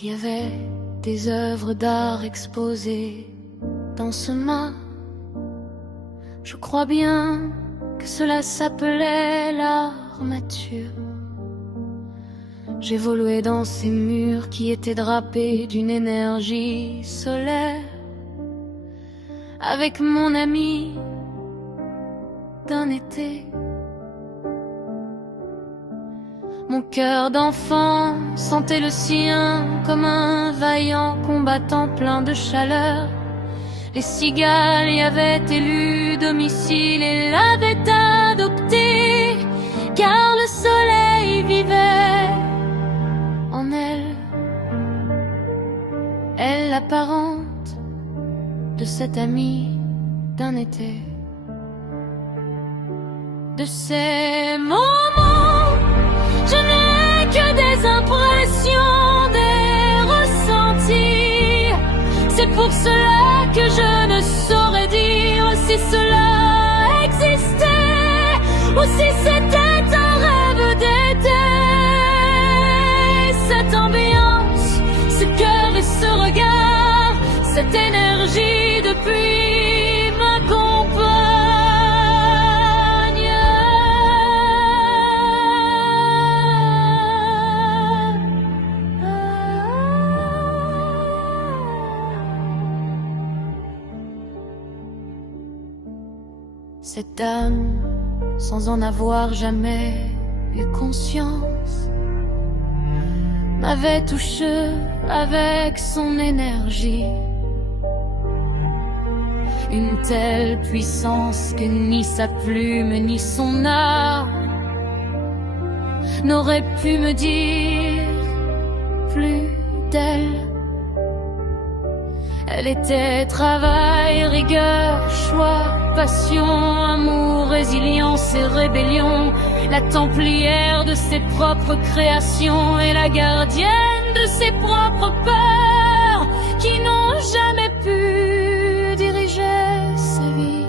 Il y avait des œuvres d'art exposées dans ce mât. Je crois bien que cela s'appelait l'armature. J'évoluais dans ces murs qui étaient drapés d'une énergie solaire, avec mon ami d'un été. Mon cœur d'enfant sentait le sien comme un vaillant combattant plein de chaleur. Les cigales y avaient élu domicile et l'avaient adopté, car le soleil vivait en elle. Elle, l'apparente de cette amie d'un été. De ces moments, je n'ai que des impressions, des ressentis. C'est pour cela que je ne saurais dire si cela existait ou si c'était un rêve d'été. Cette ambiance, ce cœur et ce regard, cette énergie depuis m'accompagne. Cette dame, sans en avoir jamais eu conscience, m'avait touché avec son énergie. Une telle puissance que ni sa plume ni son art n'auraient pu me dire plus d'elle. Elle était travail, rigueur, choix, passion, amour, résilience et rébellion, la templière de ses propres créations et la gardienne de ses propres peurs qui n'ont jamais pu diriger sa vie.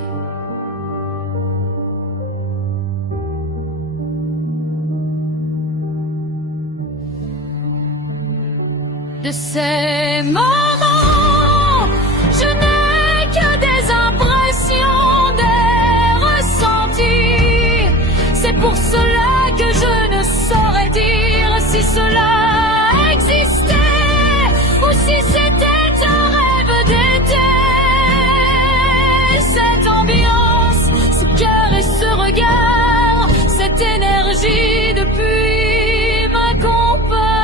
De ces moments, je n'ai que des impressions, des ressentis. C'est pour cela que je ne saurais dire si cela existait ou si c'était un rêve d'été. Cette ambiance, ce cœur et ce regard, cette énergie depuis m'accompagne.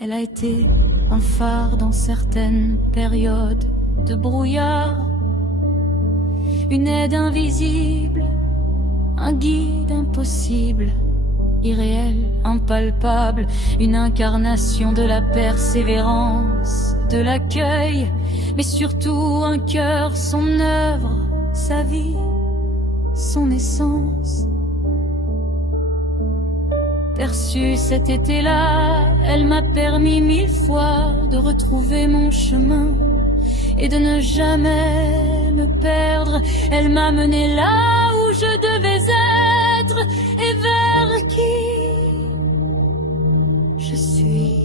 Elle a été un phare dans certaines périodes de brouillard, une aide invisible, un guide impossible, irréel, impalpable, une incarnation de la persévérance, de l'accueil, mais surtout un cœur, son œuvre, sa vie, son essence. Perçue cet été-là, elle m'a permis 1000 fois de retrouver mon chemin et de ne jamais me perdre. Elle m'a mené là où je devais être et vers qui je suis.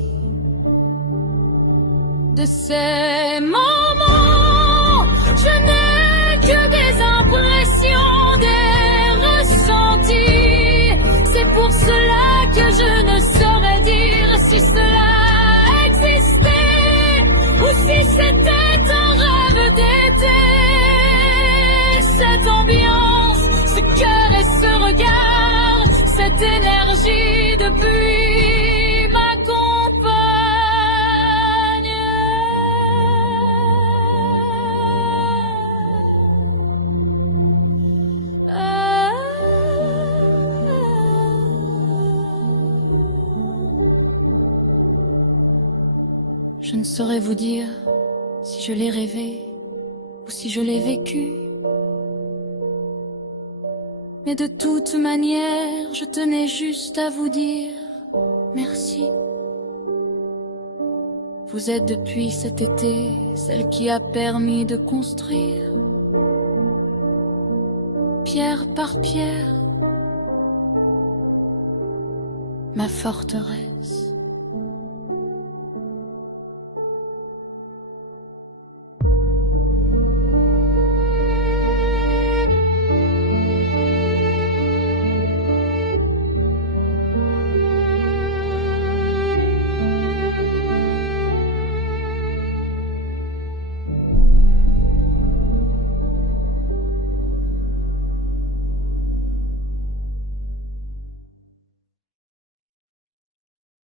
De ces moments, je n'ai que des impressions, des ressentis. C'est pour cela que je ne saurais dire si cela existait ou si c'était un rêve d'été. Cette ambiance, ce cœur et ce regard, cette énergie depuis m'accompagne. Je ne saurais vous dire si je l'ai rêvé ou si je l'ai vécu. Mais de toute manière, je tenais juste à vous dire merci. Vous êtes depuis cet été celle qui a permis de construire, pierre par pierre, ma forteresse.